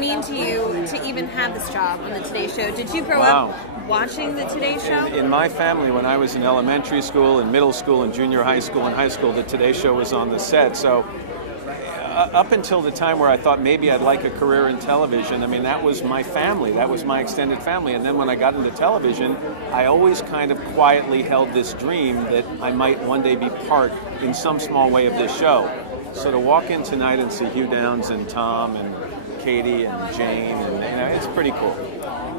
mean to you to even have this job on the Today Show? Did you grow up watching the Today Show? In my family, when I was in elementary school, in middle school, in junior high school, and high school, the Today Show was on the set. So up until the time where I thought maybe I'd like a career in television, I mean, that was my family. That was my extended family. And then when I got into television, I always kind of quietly held this dream that I might one day be part, in some small way, of this show. So to walk in tonight and see Hugh Downs and Tom and Katie and Jane, and it's pretty cool.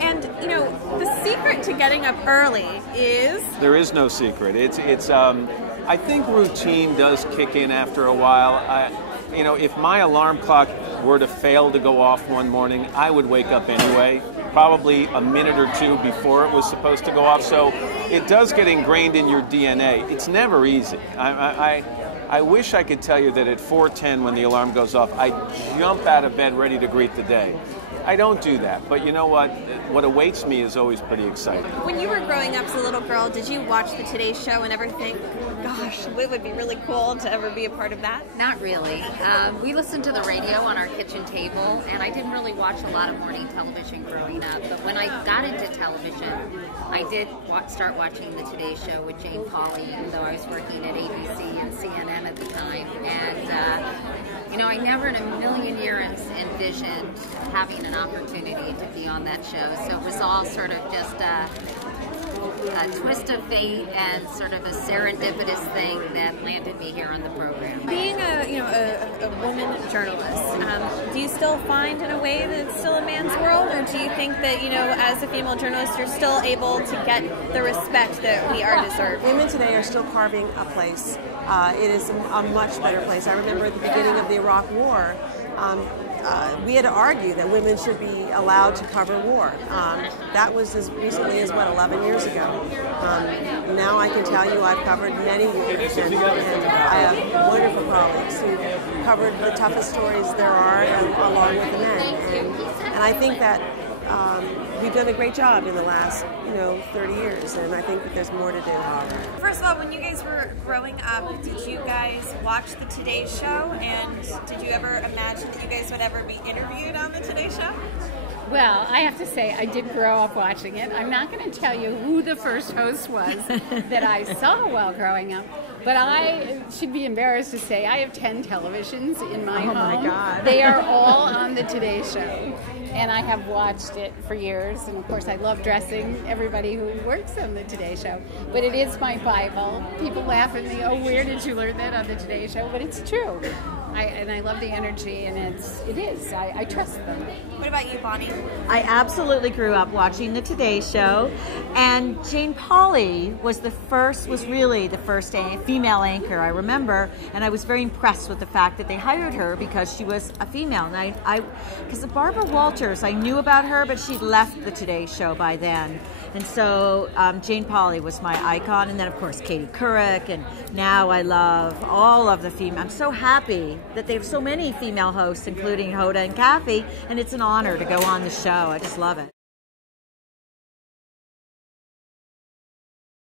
And, you know, the secret to getting up early is? There is no secret. I think routine does kick in after a while. You know, if my alarm clock were to fail to go off one morning, I would wake up anyway, probably a minute or two before it was supposed to go off. So it does get ingrained in your DNA. It's never easy. I wish I could tell you that at 4:10 when the alarm goes off, I jump out of bed ready to greet the day. I don't do that, but you know what? What awaits me is always pretty exciting. When you were growing up as a little girl, did you watch the Today Show and ever think, gosh, it would be really cool to ever be a part of that? Not really. We listened to the radio on our kitchen table, and I didn't really watch a lot of morning television growing up. But when I got into television, I did start watching the Today Show with Jane Pauley, even though I was working at ABC and CNN at the time. And, you know, I never in a million years envisioned having an opportunity to be on that show. So it was all sort of just a twist of fate and sort of a serendipitous thing that landed me here on the program. Being a woman journalist, do you still find in a way that it's still a man's world, or do you think that, you know, as a female journalist, you're still able to get the respect that we are deserved? Women today are still carving a place. It is a much better place. I remember at the beginning of the Iraq War, we had to argue that women should be allowed to cover war. That was as recently as, 11 years ago. Now I can tell you I've covered many wars, and I have wonderful colleagues who covered the toughest stories there are, along with the men. And I think that we've done a great job in the last, 30 years, and I think that there's more to do. First of all, when you guys were growing up, did you guys watch the Today Show, and did you ever imagine that you guys would ever be interviewed on the Today Show? Well, I have to say, I did grow up watching it. I'm not going to tell you who the first host was that I saw while growing up, but I should be embarrassed to say I have 10 televisions in my home. Oh my God. They are all on the Today Show, and I have watched it for years, and of course I love dressing everybody who works on the Today Show, but it is my Bible. People laugh at me, oh, where did you learn that on the Today Show? But it's true. I love the energy, and it is. I trust them. What about you, Bonnie? I absolutely grew up watching the Today Show, and Jane Pauley was really the first female anchor I remember, and I was very impressed with the fact that they hired her because she was a female. And because Barbara Walters, I knew about her, but she'd left the Today Show by then, and so Jane Pauley was my icon, and then of course Katie Couric, and now I love all of the female. I'm so happy that they have so many female hosts, including Hoda and Kathy, and it's an honor to go on the show. I just love it.